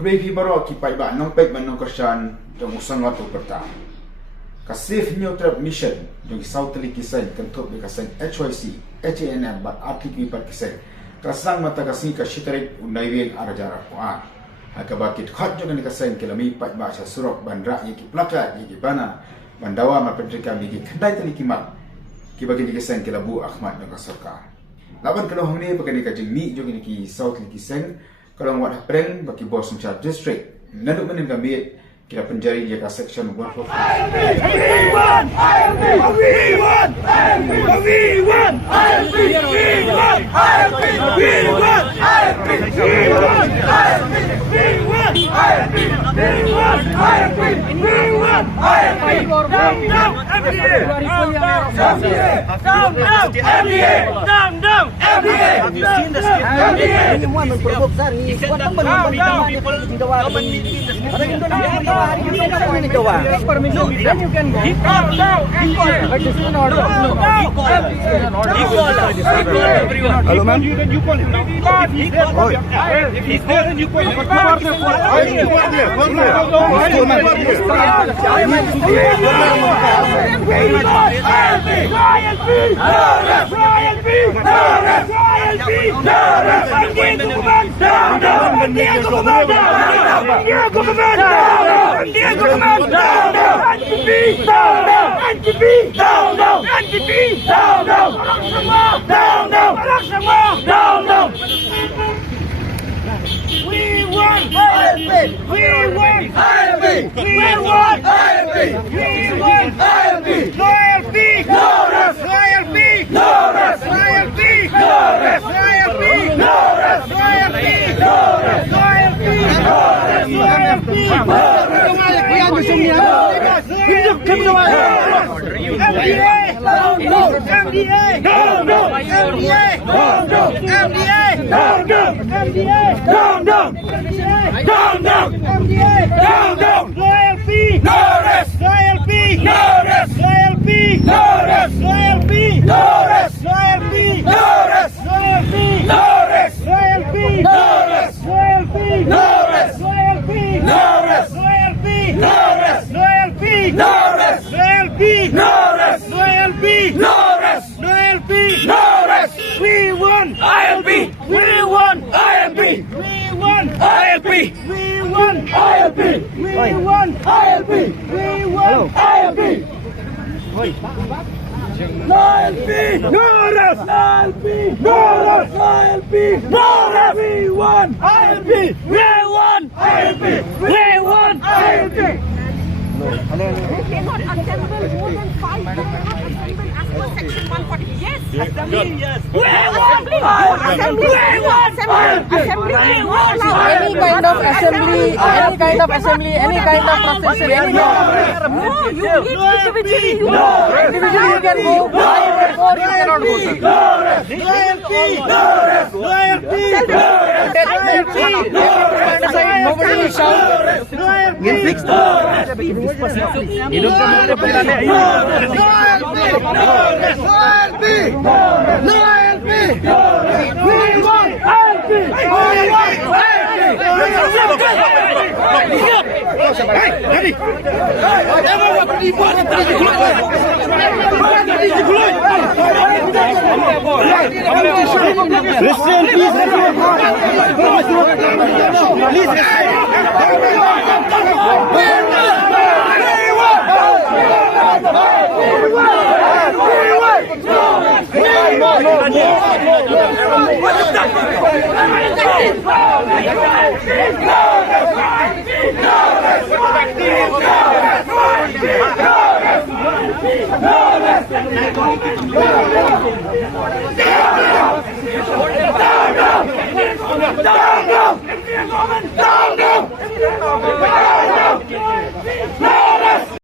Krepi baro ki pai ba nong pek manong kersan jong usangat tu pertama. Kasif neutral mission jong South Li Kiseng kentuk di Kiseng HYC HANM bat RTP bat Kiseng kasang mata kasih kasitarik unaiwil arajara kuan. Akabakit Khot jong ni Kiseng kilami pai ba sa surok bandra yiki plaka yiki bana bandawa mapetrika migi kendai tali kimak kibagi di Kiseng kilabu Ahmad jong sarkar. Laban kalau hang ni bagani ka jingmi jong ni ki South Li Kiseng kalau wat apreng bagi bos Magistrate naduk menin gamit kita penjari jaga section 145. Then you can go. But this is an order. Hello, ma'am. You call him. If he's there, then you call him. We want ILP! We want ILP! We want ILP! We want ILP! Loyalty! No rest! Loyalty! No rest! Loyalty! No rest! Loyalty! No rest! Loyalty! No rest! Loyalty! No rest! Loyalty! MDA! No! No! MDA! No! No! MDA! No! No! MDA! Down, down! Down, down! MDA! Down, down! Loyalty! No rest! Loyalty! No rest! Loyalty! No rest! Loyalty! No rest! Loyalty! No rest! Loyalty! No rest! Loyalty! No rest! Loyalty! No rest! Loyalty! No rest! Loyalty! No rest! Loyalty! No rest! Loyalty! No rest! Loyalty! No rest! Loyalty! No rest! We won! ILP! We won! ILP! We won! ILP! We won! ILP! We won! ILP! We won! ILP! ILP! No rest! ILP! No rest! ILP! No rest! We won! ILP! We won! ILP! We won! ILP! They cannot assemble more than 5. They cannot assemble as per section 140. Yes, assembly. Yes. Assembly. Any kind of assembly, any kind of procession, any No, you need individually. individually you can go, or you cannot go, sir. Nobody will shout. In fixed. No!